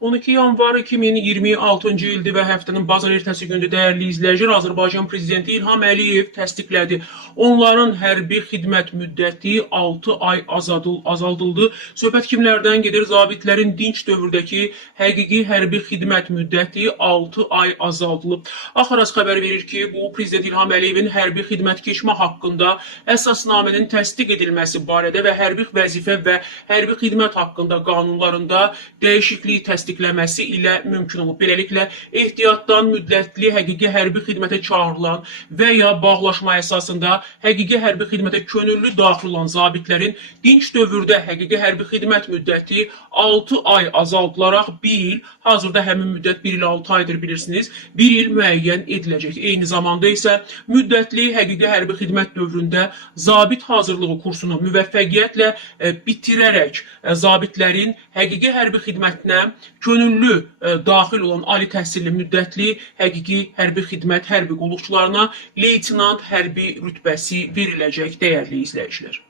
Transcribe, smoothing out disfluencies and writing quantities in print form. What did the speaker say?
12 yanvar 2026-cı ildir və həftənin bazar ertəsi gündür dəyərli izləyicilər, Azərbaycan Prezidenti İlham Əliyev təsdiqlədi. Onların hərbi xidmət müddəti 6 ay azaldıldı. Söhbət kimlərdən gedir? Zabitlərin dinç dövrdəki həqiqi hərbi xidmət müddəti 6 ay azaldılıb. Axaras xəbər verir ki, bu Prezident İlham Əliyevin hərbi xidmət keçmə haqqında əsasnamənin təsdiq edilməsi barədə və hərbi vəzifə və hərbi xidmət haqqında qanunlarında dəyişiklik təsdiqləməsi ilə mümkün olub. Beləliklə, ehtiyatdan müddətli həqiqi hərbi xidmətə çağırılan və ya bağlaşma əsasında həqiqi hərbi xidmətə könüllü daxil olan zabitlərin dinç dövrdə həqiqi hərbi xidmət müddəti 6 ay azaldılaraq 1 il, hazırda həmin müddət 1 il 6 aydır bilirsiniz, 1 il müəyyən ediləcək. Eyni zamanda isə müddətli həqiqi hərbi xidmət dövründə zabit hazırlığı kursunu müvəffəqiyyətlə bitirərək zabitlərin həqiqi hərbi xidmətinə könüllü daxil olan ali təhsilli müddətli həqiqi hərbi xidmət hərbi qulluqçularına leytinant hərbi rütbəsi veriləcək dəyərli izləyicilər.